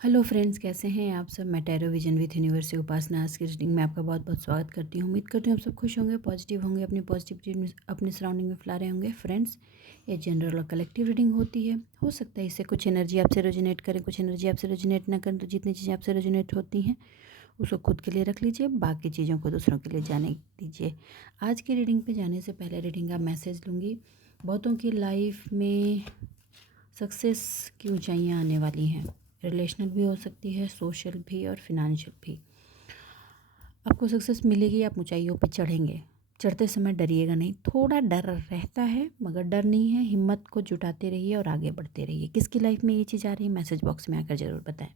Hello friends, कैसे हैं आप सब। मैं टैरो विजन विथ यूनिवर्स से उपासना आज की रीडिंग में आपका बहुत बहुत स्वागत करती हूँ। उम्मीद करती हूँ आप सब खुश होंगे, पॉजिटिव होंगे, अपनी पॉजिटिविटी में अपने सराउंडिंग में फैला रहे होंगे। फ्रेंड्स, ये जनरल और कलेक्टिव रीडिंग होती है। हो सकता है इससे कुछ एनर्जी आपसे रेजोनेट करे, कुछ एनर्जी आपसे रेजोनेट ना करें। तो जितनी चीज़ें आपसे रेजोनेट होती हैं उसको खुद के लिए रख लीजिए, बाकी चीज़ों को दूसरों के लिए जाने दीजिए। आज की रीडिंग पे जाने से पहले रीडिंग का मैसेज लूँगी। बहुतों की लाइफ में सक्सेस की ऊंचाइयां आने वाली हैं। रिलेशनल भी हो सकती है, सोशल भी और फिनेंशियल भी। आपको सक्सेस मिलेगी, आप ऊंचाइयों पर चढ़ेंगे। चढ़ते समय डरिएगा नहीं, थोड़ा डर रहता है मगर डर नहीं है। हिम्मत को जुटाते रहिए और आगे बढ़ते रहिए। किसकी लाइफ में ये चीज़ आ रही है, मैसेज बॉक्स में आकर ज़रूर बताएं।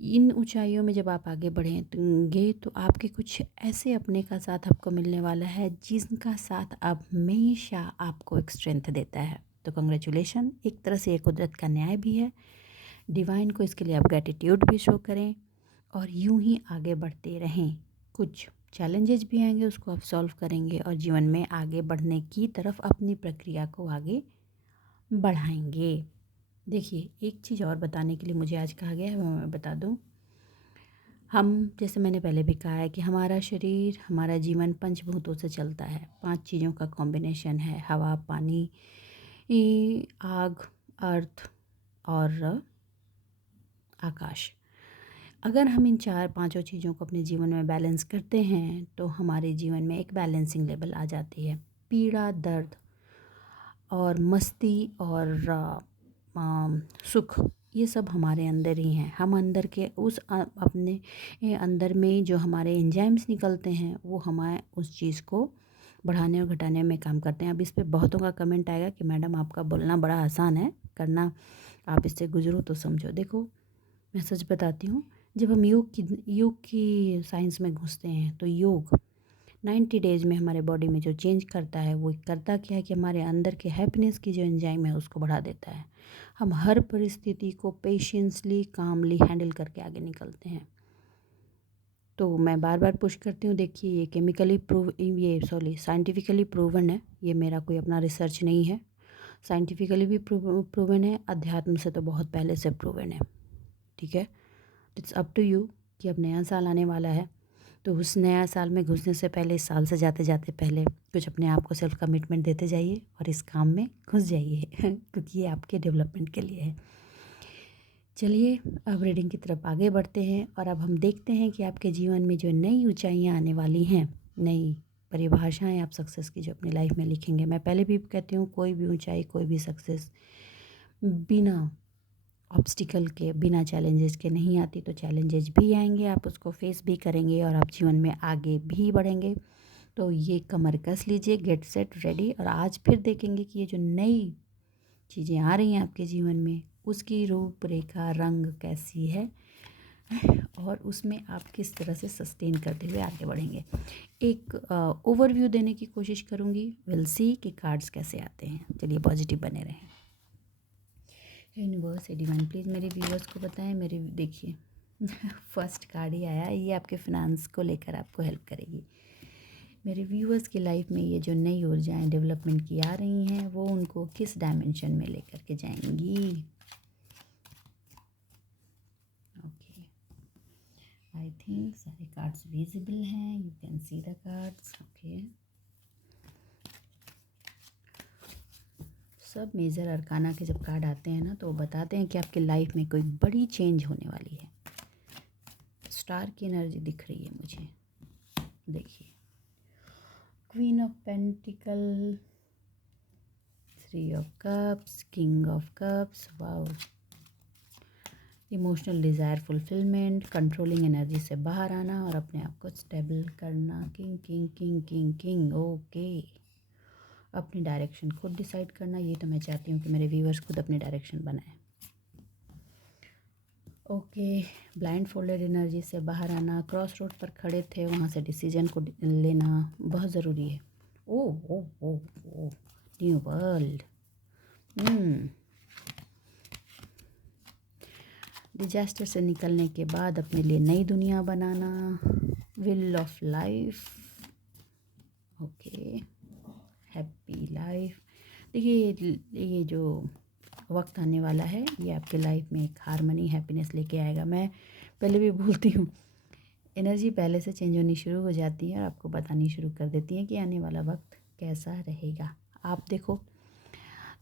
इन ऊंचाइयों में जब आप आगे बढ़ेंगे तो आपके कुछ ऐसे अपने का साथ आपको मिलने वाला है जिनका साथ अब हमेशा आपको एक स्ट्रेंथ देता है। तो कंग्रेचुलेशन, एक तरह से ये कुदरत का न्याय भी है। डिवाइन को इसके लिए आप ग्रेटिट्यूड भी शो करें और यूं ही आगे बढ़ते रहें। कुछ चैलेंजेस भी आएंगे, उसको आप सॉल्व करेंगे और जीवन में आगे बढ़ने की तरफ अपनी प्रक्रिया को आगे बढ़ाएंगे। देखिए, एक चीज़ और बताने के लिए मुझे आज कहा गया है, वो मैं बता दूं। हम, जैसे मैंने पहले भी कहा है कि हमारा शरीर, हमारा जीवन पंचभूतों से चलता है। 5 चीज़ों का कॉम्बिनेशन है: हवा, पानी, आग, अर्थ और आकाश। अगर हम इन 4-5 चीज़ों को अपने जीवन में बैलेंस करते हैं तो हमारे जीवन में एक बैलेंसिंग लेवल आ जाती है। पीड़ा, दर्द और मस्ती और सुख, ये सब हमारे अंदर ही हैं। हम अंदर के उस अपने अंदर में जो हमारे एंजाइम्स निकलते हैं वो हमारे उस चीज़ को बढ़ाने और घटाने में काम करते हैं। अब इस पे बहुतों का कमेंट आएगा कि मैडम आपका बोलना बड़ा आसान है, करना आप इससे गुजरो तो समझो। देखो, मैं सच बताती हूँ, जब हम योग की साइंस में घुसते हैं तो योग 90 डेज़ में हमारे बॉडी में जो चेंज करता है वो करता क्या है कि हमारे अंदर के हैप्पीनेस की जो एंजाइम है उसको बढ़ा देता है। हम हर परिस्थिति को पेशेंसली, कामली हैंडल करके आगे निकलते हैं। तो मैं बार बार पुश करती हूँ। देखिए, ये साइंटिफिकली प्रूवन है। ये मेरा कोई अपना रिसर्च नहीं है, साइंटिफिकली भी प्रूवन है, अध्यात्म से तो बहुत पहले से प्रूवन है। ठीक है, इट्स अप टू यू कि अब नया साल आने वाला है तो उस नया साल में घुसने से पहले, इस साल से जाते जाते पहले कुछ अपने आप को सेल्फ कमिटमेंट देते जाइए और इस काम में घुस जाइए क्योंकि ये आपके डेवलपमेंट के लिए है। चलिए, अब रीडिंग की तरफ आगे बढ़ते हैं और अब हम देखते हैं कि आपके जीवन में जो नई ऊंचाइयां आने वाली हैं, नई परिभाषाएं आप सक्सेस की जो अपनी लाइफ में लिखेंगे। मैं पहले भी कहती हूँ, कोई भी ऊंचाई, कोई भी सक्सेस बिना ऑब्स्टिकल के, बिना चैलेंजेस के नहीं आती। तो चैलेंजेस भी आएंगे, आप उसको फेस भी करेंगे और आप जीवन में आगे भी बढ़ेंगे। तो ये कमर कस लीजिए, गेट सेट रेडी। और आज फिर देखेंगे कि ये जो नई चीज़ें आ रही हैं आपके जीवन में उसकी रूपरेखा, रंग कैसी है और उसमें आप किस तरह से सस्टेन करते हुए आगे बढ़ेंगे। एक ओवरव्यू देने की कोशिश करूँगी। विल सी कि कार्ड्स कैसे आते हैं। चलिए, पॉजिटिव बने रहें। यूनिवर्स, डिवाइन प्लीज़ मेरे व्यूअर्स को बताएं। मेरे देखिए फर्स्ट कार्ड ही आया, ये आपके फिनांस को लेकर आपको हेल्प करेगी। मेरे व्यूअर्स की लाइफ में ये जो नई ऊर्जाएं डेवलपमेंट की आ रही हैं वो उनको किस डायमेंशन में लेकर के जाएंगी। ओके, आई थिंक सारे कार्ड्स विजिबल हैं, you can see the cards. Okay, सब मेजर अरकाना के जब कार्ड आते हैं ना तो वो बताते हैं कि आपकी लाइफ में कोई बड़ी चेंज होने वाली है। स्टार की एनर्जी दिख रही है मुझे। देखिए, queen of pentacle, 3 of cups, king of cups. Wow, emotional desire fulfilment, controlling energy से बाहर आना और अपने आप को स्टेबल करना। King king king king king. Okay, अपनी डायरेक्शन खुद डिसाइड करना। ये तो मैं चाहती हूँ कि मेरे व्यूअर्स खुद अपनी डायरेक्शन बनाएं। ओके, ब्लाइंड फोल्डेड एनर्जी से बाहर आना, क्रॉस रोड पर खड़े थे, वहाँ से डिसीजन को लेना बहुत ज़रूरी है। ओ ओ ओ ओ, न्यू वर्ल्ड, डिजास्टर से निकलने के बाद अपने लिए नई दुनिया बनाना, will of life. Okay, happy life. देखिए, ये जो वक्त आने वाला है, ये आपके लाइफ में एक हारमनी हैप्पीनेस लेके आएगा। मैं पहले भी बोलती हूँ, एनर्जी पहले से चेंज होनी शुरू हो जाती है और आपको बतानी शुरू कर देती है कि आने वाला वक्त कैसा रहेगा। आप देखो,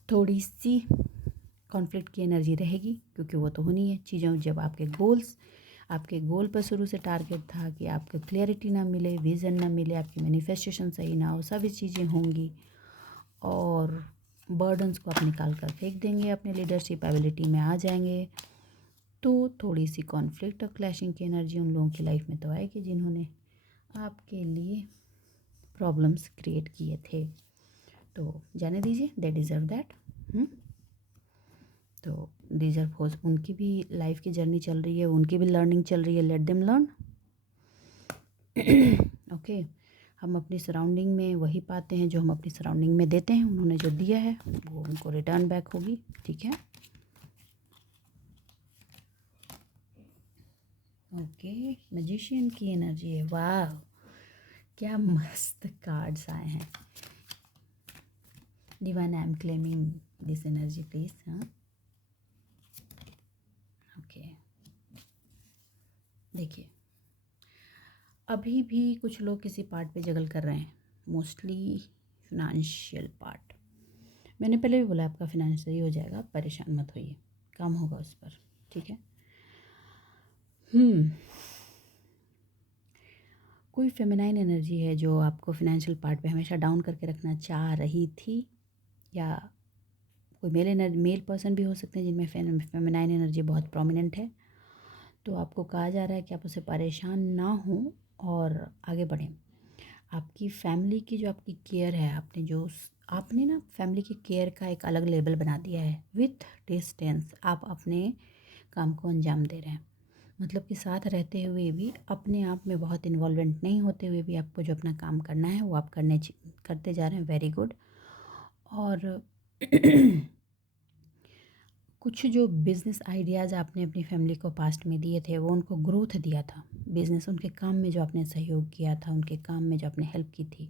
थोड़ी सी कॉन्फ्लिक्ट की एनर्जी रहेगी, क्योंकि वो तो होनी है चीज़ों, जब आपके गोल पर शुरू से टारगेट था कि आपको क्लियरिटी ना मिले, विज़न ना मिले, आपकी मैनिफेस्टेशन सही ना हो, सभी चीज़ें होंगी और बर्डन्स को आप निकाल कर फेंक देंगे, अपने लीडरशिप एबिलिटी में आ जाएंगे। तो थोड़ी सी कॉन्फ्लिक्ट और क्लैशिंग की एनर्जी उन लोगों की लाइफ में तो आएगी जिन्होंने आपके लिए प्रॉब्लम्स क्रिएट किए थे। तो जाने दीजिए, दे डिज़र्व दैट। तो डिज़र्व हो, उनकी भी लाइफ की जर्नी चल रही है, उनकी भी लर्निंग चल रही है, लेट देम लर्न। ओके, हम अपनी सराउंडिंग में वही पाते हैं जो हम अपनी सराउंडिंग में देते हैं। उन्होंने जो दिया है वो उनको रिटर्न बैक होगी, ठीक है। ओके, मैजिशियन की एनर्जी है, वाह क्या मस्त कार्ड्स आए हैं। Divine, I am claiming this energy please. हाँ, ओके, देखिए अभी भी कुछ लोग किसी पार्ट पे जगल कर रहे हैं, मोस्टली फिनेंशियल पार्ट। मैंने पहले भी बोला आपका फिनेंस सही हो जाएगा, परेशान मत होइए, काम होगा उस पर, ठीक है। कोई फेमिनाइन एनर्जी है जो आपको फिनेंशियल पार्ट पे हमेशा डाउन करके रखना चाह रही थी, या कोई मेल पर्सन भी हो सकते हैं जिनमें फेमिनाइन एनर्जी बहुत प्रोमिनेंट है। तो आपको कहा जा रहा है कि आप उससे परेशान ना हो और आगे बढ़ें। आपकी फैमिली की जो आपकी केयर है, आपने ना फैमिली की केयर का एक अलग लेवल बना दिया है। विथ डिस्टेंस आप अपने काम को अंजाम दे रहे हैं, मतलब कि साथ रहते हुए भी, अपने आप में बहुत इन्वॉल्वेंट नहीं होते हुए भी आपको जो अपना काम करना है वो आप करते जा रहे हैं। Very good. और कुछ जो बिज़नेस आइडियाज़ आपने अपनी फैमिली को पास्ट में दिए थे, वो उनको ग्रोथ दिया था। बिज़नेस, उनके काम में जो आपने सहयोग किया था, उनके काम में जो आपने हेल्प की थी,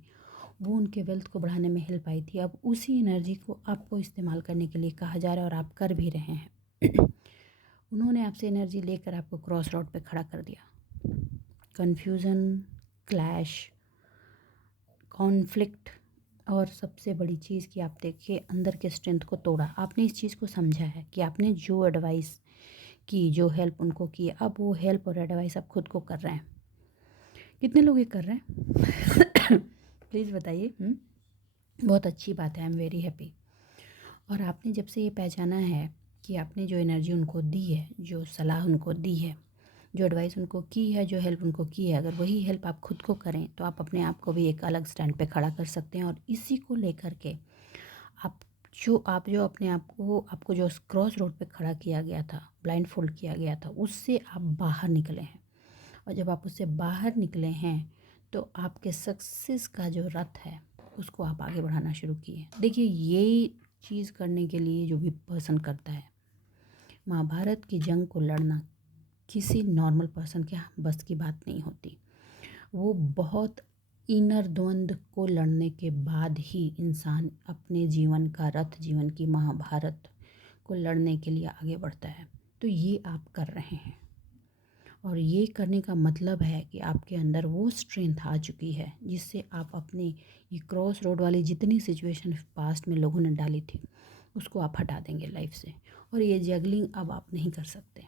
वो उनके वेल्थ को बढ़ाने में हेल्प आई थी। अब उसी एनर्जी को आपको इस्तेमाल करने के लिए कहा जा रहा है और आप कर भी रहे हैं। उन्होंने आपसे एनर्जी लेकर आपको क्रॉस रोड पे खड़ा कर दिया। कन्फ्यूज़न, क्लैश, कॉन्फ्लिक्ट, और सबसे बड़ी चीज़ कि आप देखिए अंदर के स्ट्रेंथ को तोड़ा। आपने इस चीज़ को समझा है कि आपने जो एडवाइस की, जो हेल्प उनको की, अब वो हेल्प और एडवाइस आप खुद को कर रहे हैं। कितने लोग ये कर रहे हैं? प्लीज़ बताइए। बहुत अच्छी बात है, आई एम वेरी हैप्पी। और आपने जब से ये पहचाना है कि आपने जो एनर्जी उनको दी है, जो सलाह उनको दी है, जो एडवाइस उनको की है, जो हेल्प उनको की है, अगर वही हेल्प आप खुद को करें तो आप अपने आप को भी एक अलग स्टैंड पे खड़ा कर सकते हैं। और इसी को लेकर के आप जो अपने आप को, आपको जो क्रॉस रोड पे खड़ा किया गया था, ब्लाइंड फोल्ड किया गया था, उससे आप बाहर निकले हैं। और जब आप उससे बाहर निकले हैं तो आपके सक्सेस का जो रथ है उसको आप आगे बढ़ाना शुरू किए। देखिए, ये चीज़ करने के लिए जो भी पर्सन करता है, महाभारत की जंग को लड़ना किसी नॉर्मल पर्सन के बस की बात नहीं होती। वो बहुत इनर द्वंद्व को लड़ने के बाद ही इंसान अपने जीवन का रथ, जीवन की महाभारत को लड़ने के लिए आगे बढ़ता है। तो ये आप कर रहे हैं, और ये करने का मतलब है कि आपके अंदर वो स्ट्रेंथ आ चुकी है जिससे आप अपने ये क्रॉस रोड वाली जितनी सिचुएशन पास्ट में लोगों ने डाली थी उसको आप हटा देंगे लाइफ से। और ये जगलिंग अब आप नहीं कर सकते।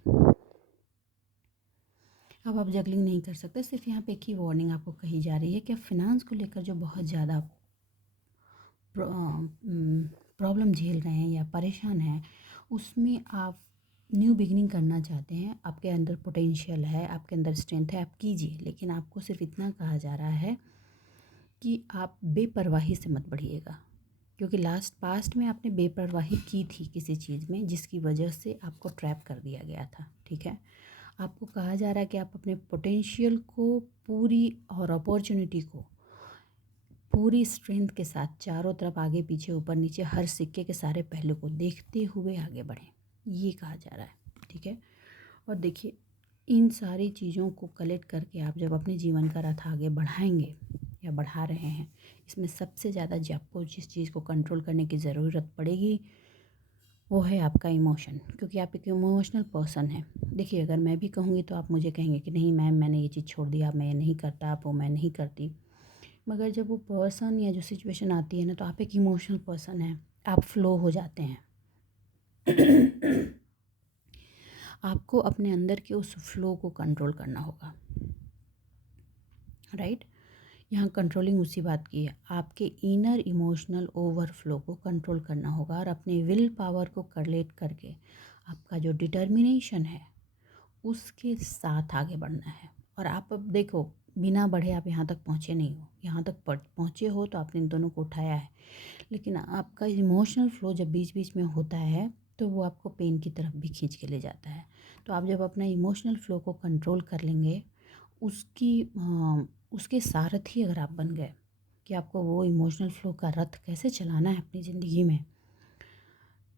अब आप जगलिंग नहीं कर सकते। सिर्फ यहाँ पे एक ही वार्निंग आपको कही जा रही है कि फिनांस को लेकर जो बहुत ज़्यादा प्रॉब्लम झेल रहे हैं या परेशान हैं, उसमें आप न्यू बिगिनिंग करना चाहते हैं, आपके अंदर पोटेंशियल है, आपके अंदर स्ट्रेंथ है, आप कीजिए। लेकिन आपको सिर्फ इतना कहा जा रहा है कि आप बेपरवाही से मत बढ़िएगा, क्योंकि पास्ट में आपने बेपरवाही की थी किसी चीज़ में जिसकी वजह से आपको ट्रैप कर दिया गया था, ठीक है। आपको कहा जा रहा है कि आप अपने पोटेंशियल को पूरी, और अपॉर्चुनिटी को पूरी स्ट्रेंथ के साथ चारों तरफ, आगे पीछे, ऊपर नीचे, हर सिक्के के सारे पहलू को देखते हुए आगे बढ़ें, ये कहा जा रहा है, ठीक है। और देखिए, इन सारी चीज़ों को कलेक्ट करके आप जब अपने जीवन का रथ आगे बढ़ाएंगे या बढ़ा रहे हैं, इसमें सबसे ज़्यादा आपको जिस चीज़ को कंट्रोल करने की ज़रूरत पड़ेगी वो है आपका इमोशन, क्योंकि आप एक इमोशनल पर्सन है। देखिए, अगर मैं भी कहूँगी तो आप मुझे कहेंगे कि नहीं मैम, मैंने ये चीज़ छोड़ दिया, अब मैं ये नहीं करता, अब वो मैं नहीं करती। मगर जब वो पर्सन या जो सिचुएशन आती है ना, तो आप एक इमोशनल पर्सन हैं, आप फ्लो हो जाते हैं। आपको अपने अंदर के उस फ्लो को कंट्रोल करना होगा, राइट। यहाँ कंट्रोलिंग उसी बात की है, आपके इनर इमोशनल ओवरफ्लो को कंट्रोल करना होगा और अपने विल पावर को कलेक्ट करके आपका जो डिटर्मिनेशन है उसके साथ आगे बढ़ना है। और आप अब देखो, बिना बढ़े आप यहाँ तक पहुँचे नहीं हो, यहाँ तक पहुँचे हो तो आपने इन दोनों को उठाया है, लेकिन आपका इमोशनल फ्लो जब बीच बीच में होता है तो वो आपको पेन की तरफ भी खींच के ले जाता है। तो आप जब अपना इमोशनल फ्लो को कंट्रोल कर लेंगे, उसके सारथी अगर आप बन गए कि आपको वो इमोशनल फ्लो का रथ कैसे चलाना है अपनी ज़िंदगी में,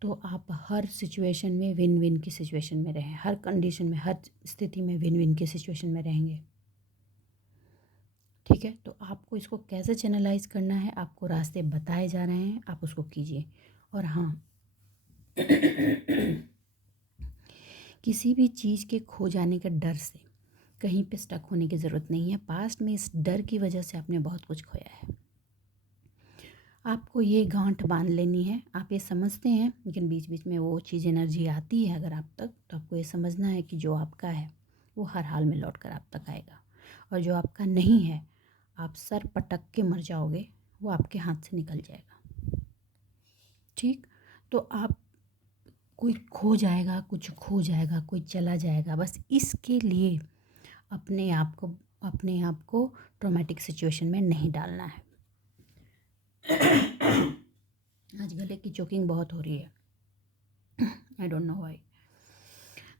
तो आप हर सिचुएशन में विन विन की सिचुएशन में रहें, हर कंडीशन में, हर स्थिति में विन विन की सिचुएशन में रहेंगे। ठीक है, तो आपको इसको कैसे चैनलाइज करना है, आपको रास्ते बताए जा रहे हैं, आप उसको कीजिए। और हाँ, किसी भी चीज़ के खो जाने के डर से कहीं पे स्टक होने की ज़रूरत नहीं है। पास्ट में इस डर की वजह से आपने बहुत कुछ खोया है, आपको ये गांठ बांध लेनी है। आप ये समझते हैं, लेकिन बीच बीच में वो चीज़ एनर्जी आती है अगर आप तक, तो आपको ये समझना है कि जो आपका है वो हर हाल में लौट कर आप तक आएगा, और जो आपका नहीं है आप सर पटक के मर जाओगे, वो आपके हाथ से निकल जाएगा। ठीक, तो आप, कोई खो जाएगा, कुछ खो जाएगा, कोई चला जाएगा, बस इसके लिए अपने आप को ट्रॉमेटिक सिचुएशन में नहीं डालना है। आज गले की चोकिंग बहुत हो रही है, आई डोंट नो व्हाई।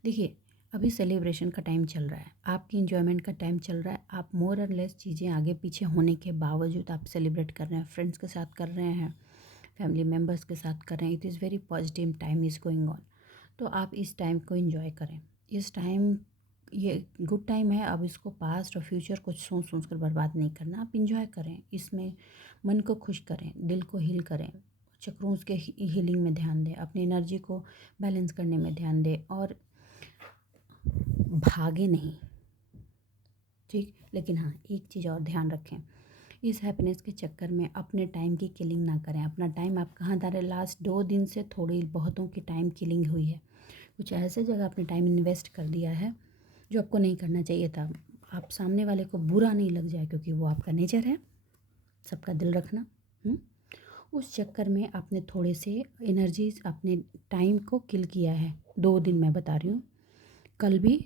देखिए, अभी सेलिब्रेशन का टाइम चल रहा है, आपकी इन्जॉयमेंट का टाइम चल रहा है, आप मोर और लेस चीज़ें आगे पीछे होने के बावजूद आप सेलिब्रेट कर रहे हैं, फ्रेंड्स के साथ कर रहे हैं, फैमिली मेम्बर्स के साथ कर रहे हैं। It is very positive time is going on. तो आप इस टाइम को एंजॉय करें। इस टाइम, ये गुड टाइम है, अब इसको पास्ट और फ्यूचर कुछ सोच सोच कर बर्बाद नहीं करना, आप इंजॉय करें, इसमें मन को खुश करें, दिल को हील करें, चक्रों के हीलिंग में ध्यान दें, अपनी एनर्जी को बैलेंस करने में ध्यान दें, और भागे नहीं। ठीक, लेकिन हाँ, एक चीज़ और ध्यान रखें, इस हैप्पीनेस के चक्कर में अपने टाइम की किलिंग ना करें। अपना टाइम आप कहाँ डालें, लास्ट 2 दिन से थोड़ी बहुतों की टाइम किलिंग हुई है, कुछ ऐसे जगह आपने टाइम इन्वेस्ट कर दिया है जो आपको नहीं करना चाहिए था। आप सामने वाले को बुरा नहीं लग जाए, क्योंकि वो आपका नेचर है, सबका दिल रखना। उस चक्कर में आपने थोड़े से एनर्जीज, अपने टाइम को किल किया है। 2 दिन मैं बता रही हूँ, कल भी,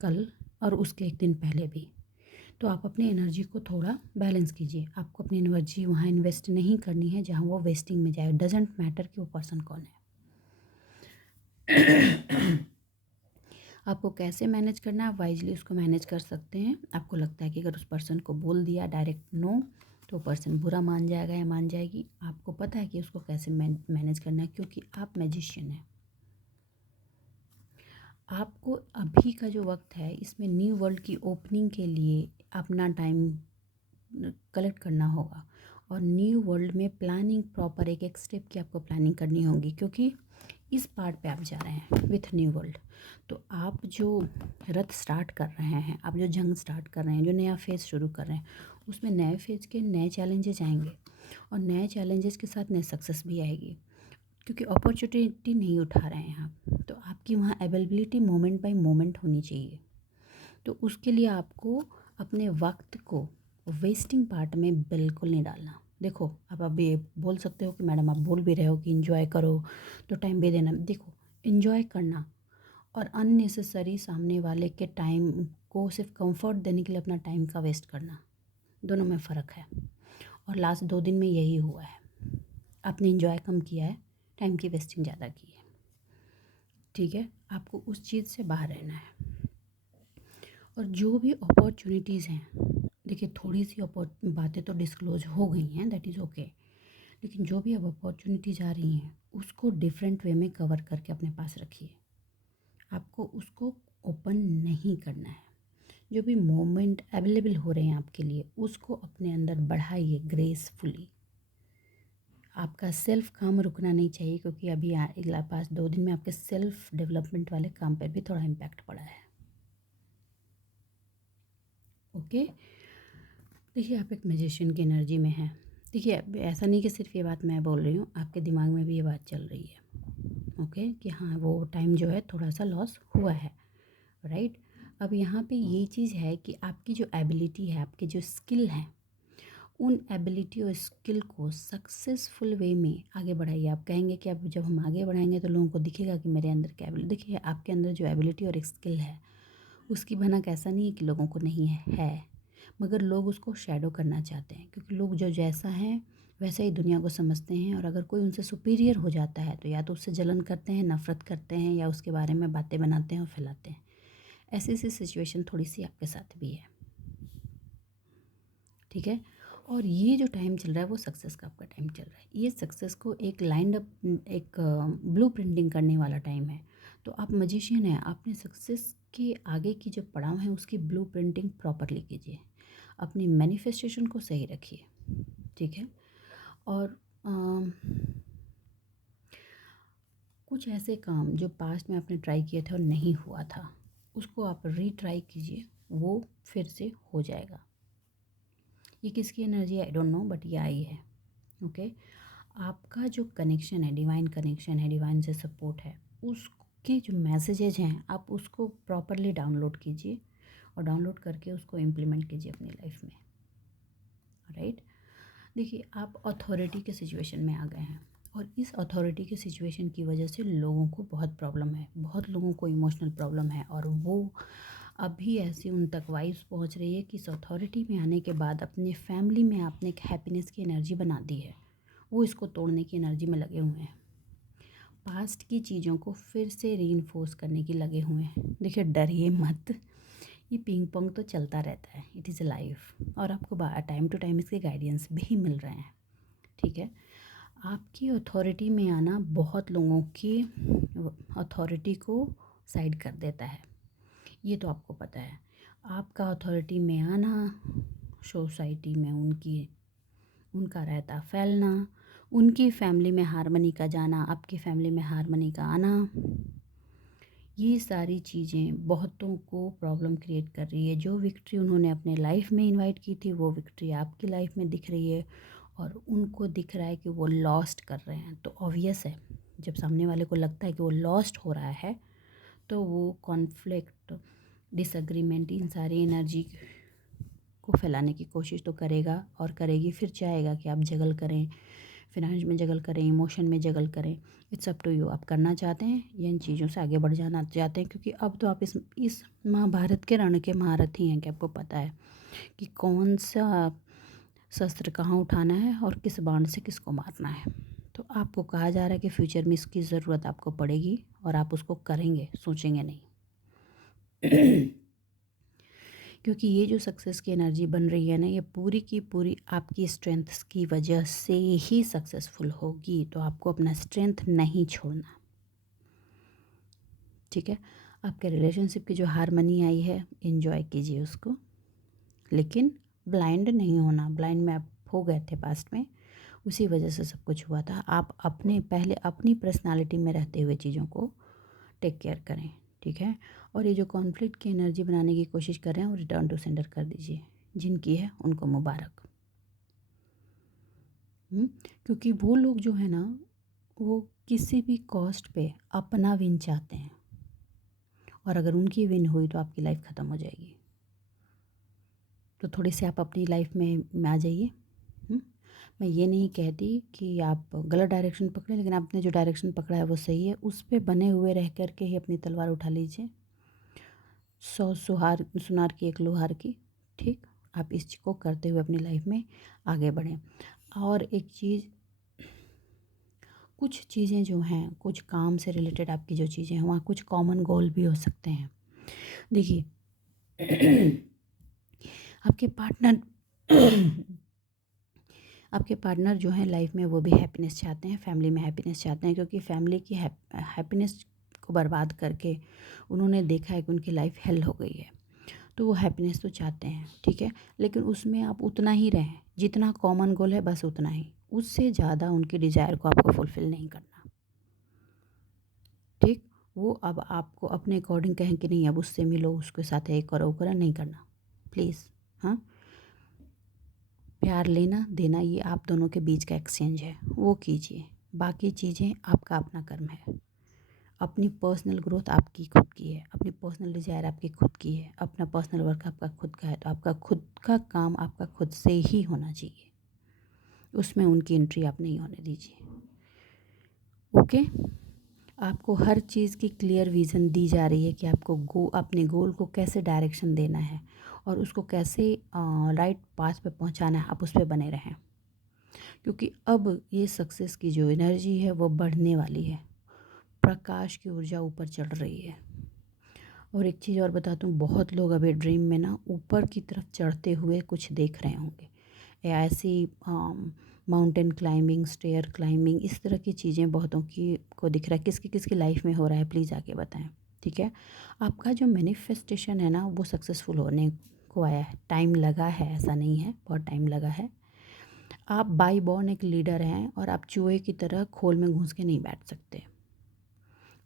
कल और उसके एक दिन पहले भी। तो आप अपनी एनर्जी को थोड़ा बैलेंस कीजिए। आपको अपनी एनर्जी वहाँ इन्वेस्ट नहीं करनी है जहाँ वो वेस्टिंग में जाए। डजेंट मैटर कि वो पर्सन कौन है। आपको कैसे मैनेज करना है, आप वाइजली उसको मैनेज कर सकते हैं। आपको लगता है कि अगर उस पर्सन को बोल दिया डायरेक्ट नो, तो पर्सन बुरा मान जाएगा या मान जाएगी, आपको पता है कि उसको कैसे मैनेज करना है, क्योंकि आप मैजिशियन हैं। आपको अभी का जो वक्त है, इसमें न्यू वर्ल्ड की ओपनिंग के लिए अपना टाइम कलेक्ट करना होगा, और न्यू वर्ल्ड में प्लानिंग, प्रॉपर एक एक स्टेप की आपको प्लानिंग करनी होगी, क्योंकि इस पार्ट पे आप जा रहे हैं विथ न्यू वर्ल्ड। तो आप जो रथ स्टार्ट कर रहे हैं, आप जो जंग स्टार्ट कर रहे हैं, जो नया फेज़ शुरू कर रहे हैं, उसमें नए फेज़ के नए चैलेंजेस आएंगे, और नए चैलेंजेस के साथ नए सक्सेस भी आएगी, क्योंकि अपॉर्चुनिटी नहीं उठा रहे हैं आप। तो आपकी वहाँ अवेलेबिलिटी मोमेंट बाय मोमेंट होनी चाहिए। तो उसके लिए आपको अपने वक्त को वेस्टिंग पार्ट में बिल्कुल नहीं डालना। देखो, आप अभी बोल सकते हो कि मैडम आप बोल भी रहे हो कि एंजॉय करो, तो टाइम भी देना। देखो, एंजॉय करना और अननेसेसरी सामने वाले के टाइम को सिर्फ कंफर्ट देने के लिए अपना टाइम का वेस्ट करना, दोनों में फ़र्क है। और लास्ट 2 दिन में यही हुआ है, आपने एंजॉय कम किया है, टाइम की वेस्टिंग ज़्यादा की है। ठीक है, आपको उस चीज़ से बाहर रहना है। और जो भी अपॉर्चुनिटीज़ हैं, देखिए थोड़ी सी बातें तो डिस्क्लोज हो गई हैं, दैट इज़ ओके, लेकिन जो भी अब अपॉर्चुनिटीज़ आ रही हैं उसको डिफरेंट वे में कवर करके अपने पास रखिए। आपको उसको ओपन नहीं करना है। जो भी मोमेंट अवेलेबल हो रहे हैं आपके लिए, उसको अपने अंदर बढ़ाइए ग्रेसफुली। आपका सेल्फ काम रुकना नहीं चाहिए, क्योंकि अभी अगला 2 दिन में आपके सेल्फ डेवलपमेंट वाले काम पर भी थोड़ा इम्पैक्ट पड़ा है। ओके, देखिए आप एक मैजिशियन की एनर्जी में हैं। देखिए ऐसा नहीं कि सिर्फ ये बात मैं बोल रही हूँ, आपके दिमाग में भी ये बात चल रही है। ओके, कि हाँ वो टाइम जो है थोड़ा सा लॉस हुआ है, राइट। अब यहाँ पे ये चीज़ है कि आपकी जो एबिलिटी है, आपके जो स्किल हैं, उन एबिलिटी और स्किल को सक्सेसफुल वे में आगे बढ़ाइए। आप कहेंगे कि अब जब हम आगे बढ़ाएंगे तो लोगों को दिखेगा कि मेरे अंदर क्या एबिलिटी। देखिए आपके अंदर जो एबिलिटी और एक स्किल है, उसकी भनक ऐसा नहीं है कि लोगों को नहीं है, मगर लोग उसको शैडो करना चाहते हैं, क्योंकि लोग जो जैसा हैं वैसे ही दुनिया को समझते हैं। और अगर कोई उनसे सुपीरियर हो जाता है तो या तो उससे जलन करते हैं, नफ़रत करते हैं, या उसके बारे में बातें बनाते हैं और फैलाते हैं। ऐसी ऐसी सिचुएशन थोड़ी सी आपके साथ भी है, ठीक है। और ये जो टाइम चल रहा है वो सक्सेस का आपका टाइम चल रहा है। ये सक्सेस को एक लाइंड अप, एक ब्लू प्रिंटिंग करने वाला टाइम है। तो आप मजिशियन हैं, आपने सक्सेस के आगे की जो पड़ाव है उसकी ब्लू प्रिंटिंग प्रॉपरली कीजिए, अपनी मैनिफेस्टेशन को सही रखिए, ठीक है। और कुछ ऐसे काम जो पास्ट में आपने ट्राई किए थे और नहीं हुआ था, उसको आप रीट्राई कीजिए, वो फिर से हो जाएगा। ये किसकी एनर्जी है आई डोंट नो, बट ये आई है। ओके, आपका जो कनेक्शन है, डिवाइन कनेक्शन है, डिवाइन से सपोर्ट है, उसके जो मैसेजेज हैं आप उसको प्रॉपरली डाउनलोड कीजिए, और डाउनलोड करके उसको इम्प्लीमेंट कीजिए अपनी लाइफ में, राइट। देखिए आप अथॉरिटी के सिचुएशन में आ गए हैं, और इस अथॉरिटी के सिचुएशन की वजह से लोगों को बहुत प्रॉब्लम है, बहुत लोगों को इमोशनल प्रॉब्लम है, और वो अभी ऐसी उन तक वाइब्स पहुंच रही है कि इस अथॉरिटी में आने के बाद अपने फैमिली में आपने एक हैप्पीनेस की एनर्जी बना दी है, वो इसको तोड़ने की एनर्जी में लगे हुए हैं। पास्ट की चीज़ों को फिर से रीइंफोर्स करने की लगे हुए हैं। देखिए डरिए मत, ये पिंग पोंग तो चलता रहता है, इट इज़ अ लाइफ, और आपको टाइम टू टाइम इसके गाइडेंस भी मिल रहे हैं, ठीक है। आपकी अथॉरिटी में आना बहुत लोगों की अथॉरिटी को साइड कर देता है, ये तो आपको पता है। आपका अथॉरिटी में आना, सोसाइटी में उनका रहता फैलना, उनकी फैमिली में हार्मनी का जाना, आपकी फैमिली में हार्मनी का आना, ये सारी चीज़ें बहुतों को प्रॉब्लम क्रिएट कर रही है। जो विक्ट्री उन्होंने अपने लाइफ में इनवाइट की थी, वो विक्ट्री आपकी लाइफ में दिख रही है, और उनको दिख रहा है कि वो लॉस्ट कर रहे हैं। तो ऑब्वियस है, जब सामने वाले को लगता है कि वो लॉस्ट हो रहा है, तो वो कॉन्फ्लिक्ट, डिसएग्रीमेंट, इन सारी एनर्जी को फैलाने की कोशिश तो करेगा और करेगी। फिर चाहेगा कि आप जगल करें, फिनांस में जगल करें, इमोशन में जगल करें। इट्स अप टू यू, आप करना चाहते हैं या इन चीज़ों से आगे बढ़ जाना चाहते हैं, क्योंकि अब तो आप इस महाभारत के रण के महारथी हैं कि आपको पता है कि कौन सा शस्त्र कहाँ उठाना है और किस बाण से किसको मारना है। तो आपको कहा जा रहा है कि फ्यूचर में इसकी ज़रूरत आपको पड़ेगी, और आप उसको करेंगे, सोचेंगे नहीं। क्योंकि ये जो सक्सेस की एनर्जी बन रही है ना, ये पूरी की पूरी आपकी स्ट्रेंथ की वजह से ही सक्सेसफुल होगी। तो आपको अपना स्ट्रेंथ नहीं छोड़ना, ठीक है। आपके रिलेशनशिप की जो हारमनी आई है, एंजॉय कीजिए उसको, लेकिन ब्लाइंड नहीं होना। ब्लाइंड में आप हो गए थे पास्ट में, उसी वजह से सब कुछ हुआ था। आप पहले अपनी पर्सनालिटी में रहते हुए चीज़ों को टेक केयर करें, ठीक है। और ये जो कॉन्फ्लिक्ट की एनर्जी बनाने की कोशिश कर रहे हैं, वो रिटर्न टू सेंडर कर दीजिए। जिनकी है उनको मुबारक। क्योंकि वो लोग जो है ना, वो किसी भी कॉस्ट पे अपना विन चाहते हैं, और अगर उनकी विन हुई तो आपकी लाइफ ख़त्म हो जाएगी। तो थोड़ी सी आप अपनी लाइफ में आ जाइए। मैं ये नहीं कहती कि आप गलत डायरेक्शन पकड़ें, लेकिन आपने जो डायरेक्शन पकड़ा है वो सही है, उस पे बने हुए रह कर के ही अपनी तलवार उठा लीजिए। 100 सुनार की एक लोहार की, ठीक। आप इस चीज़ को करते हुए अपनी लाइफ में आगे बढ़ें। और एक चीज़, कुछ चीज़ें जो हैं, कुछ काम से रिलेटेड आपकी जो चीज़ें हैं, वहाँ कुछ कॉमन गोल भी हो सकते हैं। देखिए आपके पार्टनर आपके पार्टनर जो हैं लाइफ में, वो भी हैप्पीनेस चाहते हैं, फैमिली में हैप्पीनेस चाहते हैं, क्योंकि फैमिली की हैप्पीनेस को बर्बाद करके उन्होंने देखा है कि उनकी लाइफ हेल हो गई है। तो वो हैप्पीनेस तो चाहते हैं, ठीक है, लेकिन उसमें आप उतना ही रहें जितना कॉमन गोल है, बस उतना ही। उससे ज़्यादा उनके डिज़ायर को आपको फुलफ़िल नहीं करना, ठीक। वो अब आपको अपने अकॉर्डिंग कहें कि नहीं अब उससे मिलो, उसके साथ ये करो, वो करो, नहीं करना प्लीज़। हाँ, प्यार लेना देना ये आप दोनों के बीच का एक्सचेंज है, वो कीजिए। बाकी चीज़ें आपका अपना कर्म है। अपनी पर्सनल ग्रोथ आपकी खुद की है, अपनी पर्सनल डिज़ायर आपकी खुद की है, अपना पर्सनल वर्क आपका खुद का है, तो आपका खुद का काम आपका खुद से ही होना चाहिए, उसमें उनकी एंट्री आप नहीं होने दीजिए। ओके, आपको हर चीज़ की क्लियर विज़न दी जा रही है कि आपको अपने गोल को कैसे डायरेक्शन देना है और उसको कैसे राइट पाथ पे पहुंचाना है, आप उस पर बने रहें। क्योंकि अब ये सक्सेस की जो एनर्जी है वो बढ़ने वाली है, प्रकाश की ऊर्जा ऊपर चढ़ रही है। और एक चीज़ और बताता हूँ, बहुत लोग अभी ड्रीम में ना ऊपर की तरफ चढ़ते हुए कुछ देख रहे होंगे, या ऐसी माउंटेन क्लाइंबिंग, स्टेयर क्लाइंबिंग, इस तरह की चीज़ें बहुतों की को दिख रहा है। किसकी किसकी लाइफ में हो रहा है प्लीज़ आके बताएं, ठीक है। आपका जो मैनिफेस्टेशन है ना वो सक्सेसफुल होने को आया है, टाइम लगा है, ऐसा नहीं है बहुत टाइम लगा है। आप बाई बॉर्न एक लीडर हैं और आप चूहे की तरह खोल में घुस के नहीं बैठ सकते,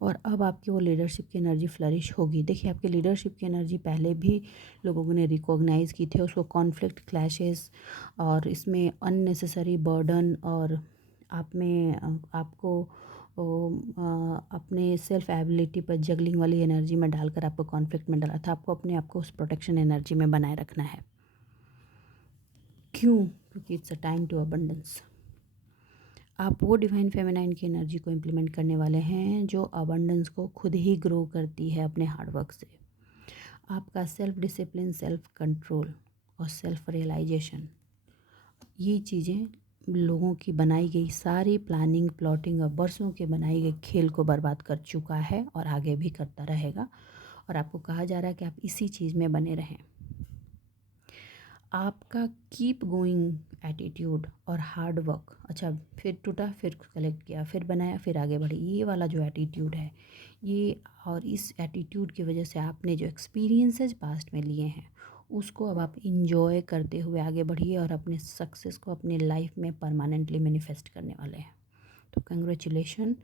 और अब आपकी वो लीडरशिप की एनर्जी फ्लरिश होगी। देखिए आपकी लीडरशिप की एनर्जी पहले भी लोगों ने रिकॉग्नाइज़ की थी, उसको कॉन्फ्लिक्ट, क्लैशेस और इसमें अननेसेसरी बर्डन और आप में आपको अपने सेल्फ एबिलिटी पर जगलिंग वाली एनर्जी में डालकर आपको कॉन्फ्लिक्ट में डाला था। आपको अपने आप को उस प्रोटेक्शन एनर्जी में बनाए रखना है। क्यों? क्योंकि it's a time to abundance. आप वो डिवाइन फेमिनाइन की एनर्जी को इम्प्लीमेंट करने वाले हैं जो अबंडेंस को खुद ही ग्रो करती है अपने हार्डवर्क से। आपका सेल्फ डिसिप्लिन, सेल्फ कंट्रोल और सेल्फ रियलाइजेशन, ये चीज़ें लोगों की बनाई गई सारी प्लानिंग, प्लॉटिंग और बरसों के बनाई गई खेल को बर्बाद कर चुका है और आगे भी करता रहेगा। और आपको कहा जा रहा है कि आप इसी चीज़ में बने रहें। आपका कीप गोइंग एटीट्यूड और हार्ड वर्क, अच्छा फिर टूटा, फिर कलेक्ट किया, फिर बनाया, फिर आगे बढ़े, ये वाला जो एटीट्यूड है ये, और इस एटीट्यूड की वजह से आपने जो एक्सपीरियंसेस पास्ट में लिए हैं उसको अब आप इंजॉय करते हुए आगे बढ़िए और अपने सक्सेस को अपने लाइफ में परमानेंटली मैनिफेस्ट करने वाले हैं। तो कंग्रेचुलेशन,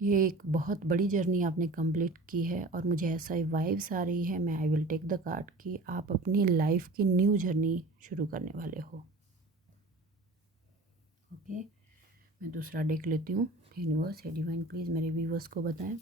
ये एक बहुत बड़ी जर्नी आपने कंप्लीट की है और मुझे ऐसा ही वाइब्स आ रही है, मैं I will take the card कि आप अपनी लाइफ की न्यू जर्नी शुरू करने वाले हो। ओके, मैं दूसरा डेक लेती हूँ। यूनिवर्स या डिवाइन प्लीज़ मेरे व्यूवर्स को बताएं।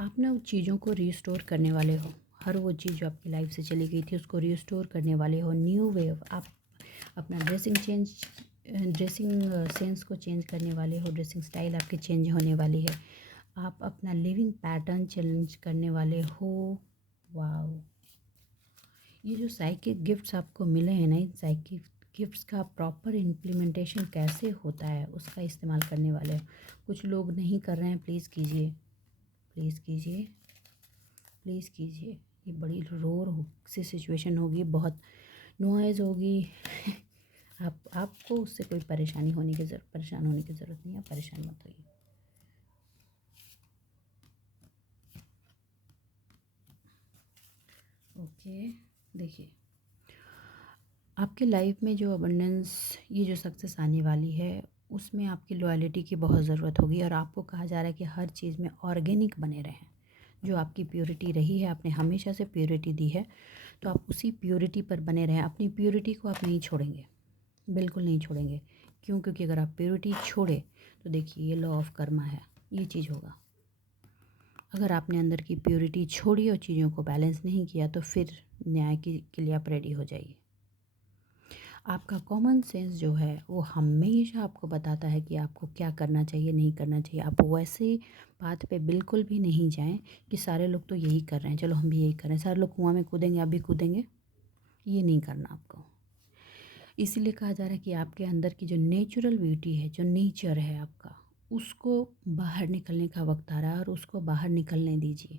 आप ना उन चीज़ों को रिस्टोर करने वाले हो, हर वो चीज़ जो आपकी लाइफ से चली गई थी उसको रिस्टोर करने वाले हो। न्यू वे ऑफ आप अपना ड्रेसिंग सेंस को चेंज करने वाले हो, ड्रेसिंग स्टाइल आपकी चेंज होने वाली है, आप अपना लिविंग पैटर्न चेंज करने वाले हो। वाओ, ये जो साइकिक गिफ्ट्स आपको मिले हैं ना, इन साइकिक गिफ्ट्स का प्रॉपर इम्प्लीमेंटेशन कैसे होता है उसका इस्तेमाल करने वाले हो। कुछ लोग नहीं कर रहे हैं, प्लीज़ कीजिए, प्लीज़ कीजिए, प्लीज़ कीजिए। ये बड़ी रोर हो सी सिचुएशन होगी, बहुत नॉइज़ होगी आपको उससे कोई परेशान होने की ज़रूरत नहीं है, परेशान मत होइए। ओके, देखिए आपके लाइफ में जो अबंडेंस, ये जो सक्सेस आने वाली है उसमें आपकी लॉयल्टी की बहुत ज़रूरत होगी, और आपको कहा जा रहा है कि हर चीज़ में ऑर्गेनिक बने रहें। जो आपकी प्योरिटी रही है, आपने हमेशा से प्योरिटी दी है, तो आप उसी प्योरिटी पर बने रहें। अपनी प्योरिटी को आप नहीं छोड़ेंगे, बिल्कुल नहीं छोड़ेंगे। क्यों? क्योंकि अगर आप प्योरिटी छोड़े तो देखिए ये लॉ ऑफ कर्मा है, ये चीज़ होगा। अगर आपने अंदर की प्योरिटी छोड़ी और चीज़ों को बैलेंस नहीं किया तो फिर न्याय के लिए आप रेडी हो जाइए। आपका कॉमन सेंस जो है वो हमेशा आपको बताता है कि आपको क्या करना चाहिए, नहीं करना चाहिए। आप वैसे बात पे बिल्कुल भी नहीं जाएं कि सारे लोग तो यही कर रहे हैं, चलो हम भी यही कर रहे हैं, सारे लोग कुआं में कूदेंगे आप भी कूदेंगे, ये नहीं करना आपको। इसीलिए कहा जा रहा है कि आपके अंदर की जो नेचुरल ब्यूटी है, जो नेचर है आपका, उसको बाहर निकलने का वक्त आ रहा है और उसको बाहर निकलने दीजिए।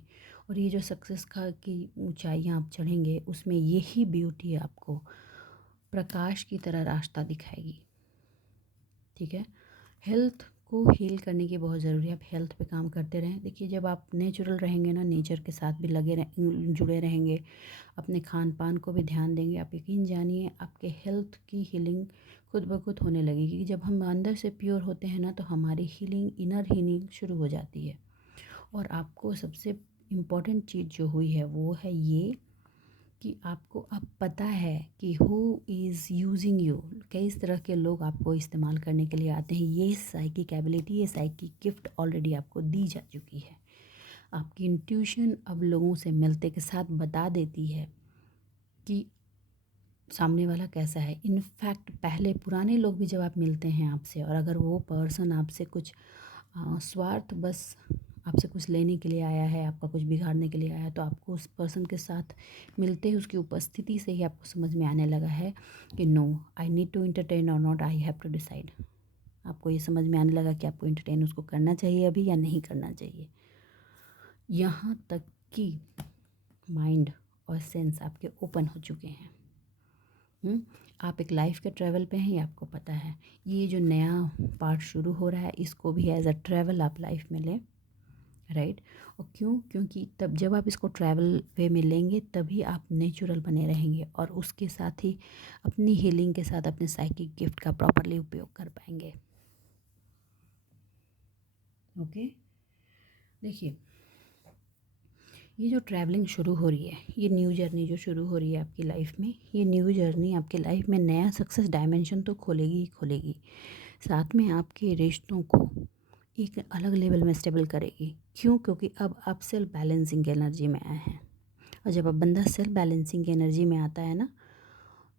और ये जो सक्सेस का की ऊंचाइयां आप चढ़ेंगे उसमें यही ब्यूटी आपको प्रकाश की तरह रास्ता दिखाएगी। ठीक है, हेल्थ को हील करने की बहुत ज़रूरी है। आप हेल्थ पे काम करते रहें। देखिए, जब आप नेचुरल रहेंगे ना, नेचर के साथ भी जुड़े रहेंगे, अपने खान पान को भी ध्यान देंगे, आप यकीन जानिए आपके हेल्थ की हीलिंग खुद ब खुद होने लगेगी। जब हम अंदर से प्योर होते हैं ना, तो हमारी हीलिंग, इनर हीलिंग शुरू हो जाती है। और आपको सबसे इम्पॉर्टेंट चीज़ जो हुई है वो है ये कि आपको अब पता है कि हु इज़ यूजिंग यू। कई तरह के लोग आपको इस्तेमाल करने के लिए आते हैं। ये साइकिक एबिलिटी, ये साइकिक गिफ्ट ऑलरेडी आपको दी जा चुकी है। आपकी इंट्यूशन अब लोगों से मिलते के साथ बता देती है कि सामने वाला कैसा है। इनफैक्ट पहले पुराने लोग भी जब आप मिलते हैं आपसे, और अगर वो पर्सन आपसे कुछ स्वार्थ बस आपसे कुछ लेने के लिए आया है, आपका कुछ बिगाड़ने के लिए आया है, तो आपको उस पर्सन के साथ मिलते ही, उसकी उपस्थिति से ही आपको समझ में आने लगा है कि no, I need to entertain और not, I have to decide. आपको ये समझ में आने लगा कि आपको इंटरटेन उसको करना चाहिए अभी या नहीं करना चाहिए। यहाँ तक कि माइंड और सेंस आपके ओपन हो चुके हैं। आप एक लाइफ के ट्रैवल पे हैं, ये आपको पता है। ये जो नया पार्ट शुरू हो रहा है, इसको भी एज अ ट्रैवल आप लाइफ में लें, राइट। और क्यों? क्योंकि तब जब आप इसको ट्रैवल वे में लेंगे तभी आप नेचुरल बने रहेंगे, और उसके साथ ही अपनी हीलिंग के साथ अपने साइकिक गिफ्ट का प्रॉपरली उपयोग कर पाएंगे। ओके, देखिए, ये जो ट्रैवलिंग शुरू हो रही है, ये न्यू जर्नी जो शुरू हो रही है आपकी लाइफ में, ये न्यू जर्नी आपकी लाइफ में नया सक्सेस डायमेंशन तो खोलेगी ही खोलेगी, साथ में आपके रिश्तों को एक अलग लेवल में स्टेबल करेगी। क्यों? क्योंकि अब आप सेल्फ बैलेंसिंग की एनर्जी में आए हैं, और जब अब बंदा सेल्फ बैलेंसिंग की एनर्जी में आता है ना,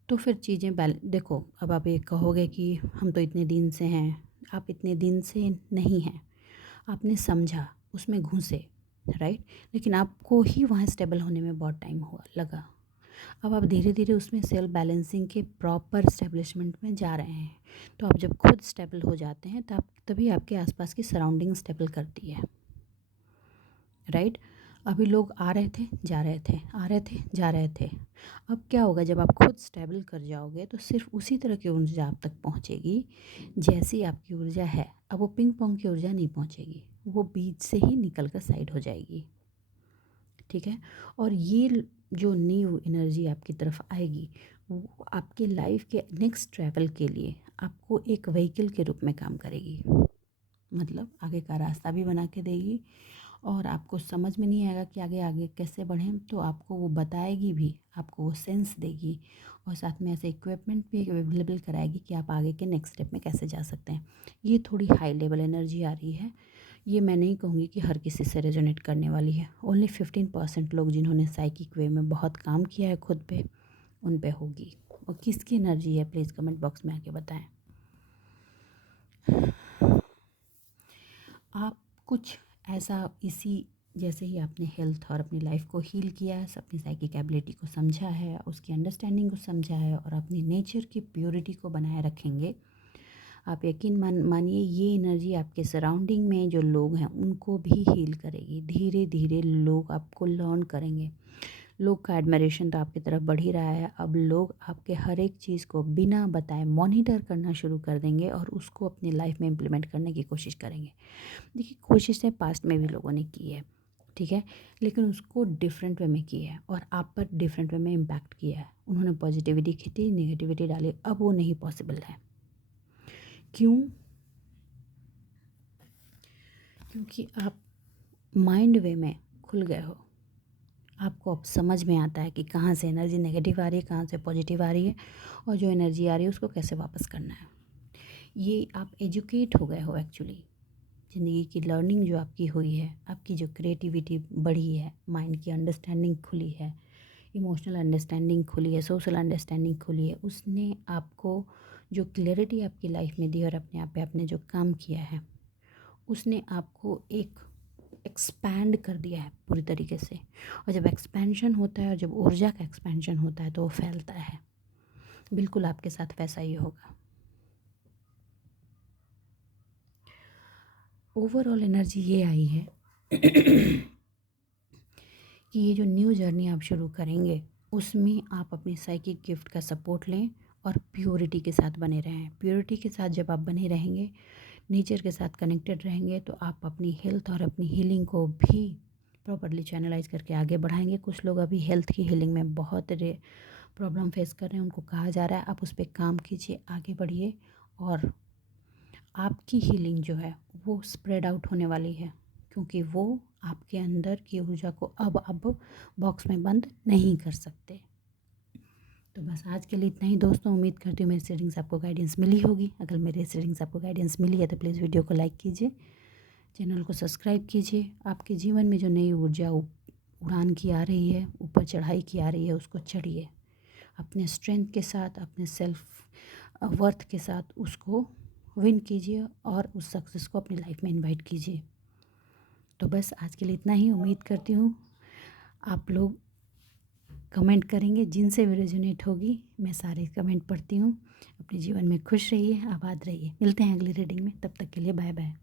तो फिर चीज़ें देखो, अब आप ये कहोगे कि हम तो इतने दिन से हैं। आप इतने दिन से नहीं हैं, आपने समझा, उसमें घुसे, राइट। लेकिन आपको ही वहाँ स्टेबल होने में बहुत टाइम हुआ लगा। अब आप धीरे धीरे उसमें सेल्फ बैलेंसिंग के प्रॉपर स्टेब्लिशमेंट में जा रहे हैं। तो आप जब खुद स्टेबल हो जाते हैं, तभी आपके आसपास की सराउंडिंग स्टेबल करती है, राइट। अभी लोग आ रहे थे, जा रहे थे, आ रहे थे, जा रहे थे। अब क्या होगा, जब आप खुद स्टेबल कर जाओगे तो सिर्फ उसी तरह की ऊर्जा आप तक पहुंचेगी जैसी आपकी ऊर्जा है। अब वो पिंग पोंग की ऊर्जा नहीं पहुंचेगी, वो बीच से ही निकल कर साइड हो जाएगी। ठीक है, और ये जो न्यू एनर्जी आपकी तरफ आएगी, वो आपके लाइफ के नेक्स्ट ट्रैवल के लिए आपको एक व्हीकल के रूप में काम करेगी। मतलब आगे का रास्ता भी बना के देगी, और आपको समझ में नहीं आएगा कि आगे आगे कैसे बढ़ें, तो आपको वो बताएगी भी, आपको वो सेंस देगी, और साथ में ऐसे इक्विपमेंट भी अवेलेबल कराएगी कि आप आगे के नेक्स्ट स्टेप में कैसे जा सकते हैं। ये थोड़ी हाई लेवल एनर्जी आ रही है। ये मैं नहीं कहूँगी कि हर किसी से रेजोनेट करने वाली है। ओनली 15% लोग जिन्होंने साइकिक वे में बहुत काम किया है खुद पे, उन पे होगी। और किसकी एनर्जी है, प्लीज़ कमेंट बॉक्स में आके बताएं। आप कुछ ऐसा, इसी जैसे ही आपने हेल्थ और अपनी लाइफ को हील किया है, अपनी साइकिक एबिलिटी को समझा है, उसकी अंडरस्टैंडिंग को समझा है, और अपनी नेचर की प्योरिटी को बनाए रखेंगे, आप यकीन मानिए ये एनर्जी आपके सराउंडिंग में जो लोग हैं उनको भी हील करेगी। धीरे धीरे लोग आपको लर्न करेंगे। लोग का एडमिरेशन तो आपकी तरफ बढ़ ही रहा है। अब लोग आपके हर एक चीज़ को बिना बताए मॉनिटर करना शुरू कर देंगे, और उसको अपनी लाइफ में इम्प्लीमेंट करने की कोशिश करेंगे। देखिए, कोशिशें पास्ट में भी लोगों ने की है, ठीक है, लेकिन उसको डिफरेंट वे में की है, और आप पर डिफरेंट वे में इम्पैक्ट किया है। उन्होंने पॉजिटिविटी खींची, नेगेटिविटी डाली, अब वो नहीं पॉसिबल है। क्यों? क्योंकि आप माइंड वे में खुल गए हो। आपको अब समझ में आता है कि कहाँ से एनर्जी नेगेटिव आ रही है, कहाँ से पॉजिटिव आ रही है, और जो एनर्जी आ रही है उसको कैसे वापस करना है। ये आप एजुकेट हो गए हो एक्चुअली। ज़िंदगी की लर्निंग जो आपकी हुई है, आपकी जो क्रिएटिविटी बढ़ी है, माइंड की अंडरस्टैंडिंग खुली है, इमोशनल अंडरस्टैंडिंग खुली है, सोशल अंडरस्टैंडिंग खुली है, उसने आपको जो क्लैरिटी आपकी लाइफ में दी, और अपने आप पे आपने जो काम किया है, उसने आपको एक एक्सपैंड कर दिया है पूरी तरीके से। और जब एक्सपेंशन होता है, और जब ऊर्जा का एक्सपेंशन होता है, तो वो फैलता है। बिल्कुल आपके साथ वैसा ही होगा। ओवरऑल एनर्जी ये आई है कि ये जो न्यू जर्नी आप शुरू करेंगे, उसमें आप अपनी साइकिक गिफ्ट का सपोर्ट लें, और प्योरिटी के साथ बने रहें। प्योरिटी के साथ जब आप बने रहेंगे, नेचर के साथ कनेक्टेड रहेंगे, तो आप अपनी हेल्थ और अपनी हीलिंग को भी प्रॉपरली चैनलाइज करके आगे बढ़ाएंगे। कुछ लोग अभी हेल्थ की हीलिंग में बहुत प्रॉब्लम फेस कर रहे हैं, उनको कहा जा रहा है आप उस पर काम कीजिए, आगे बढ़िए, और आपकी हीलिंग जो है वो स्प्रेड आउट होने वाली है, क्योंकि वो आपके अंदर की ऊर्जा को अब बॉक्स में बंद नहीं कर सकते। तो बस आज के लिए इतना ही दोस्तों। उम्मीद करती हूँ मेरी रीडिंग्स आपको गाइडेंस मिली होगी। अगर मेरी रीडिंग्स आपको गाइडेंस मिली है तो प्लीज़ वीडियो को लाइक कीजिए, चैनल को सब्सक्राइब कीजिए। आपके जीवन में जो नई ऊर्जा उड़ान की आ रही है, ऊपर चढ़ाई की आ रही है, उसको चढ़िए अपने स्ट्रेंथ के साथ, अपने सेल्फ वर्थ के साथ उसको विन कीजिए और उस सक्सेस को अपनी लाइफ में इनवाइट कीजिए। तो बस आज के लिए इतना ही। उम्मीद करती हूँ आप लोग कमेंट करेंगे, जिनसे भी रेजोनेट होगी मैं सारे कमेंट पढ़ती हूँ। अपने जीवन में खुश रहिए, आबाद रहिए। मिलते हैं अगली रीडिंग में, तब तक के लिए बाय बाय।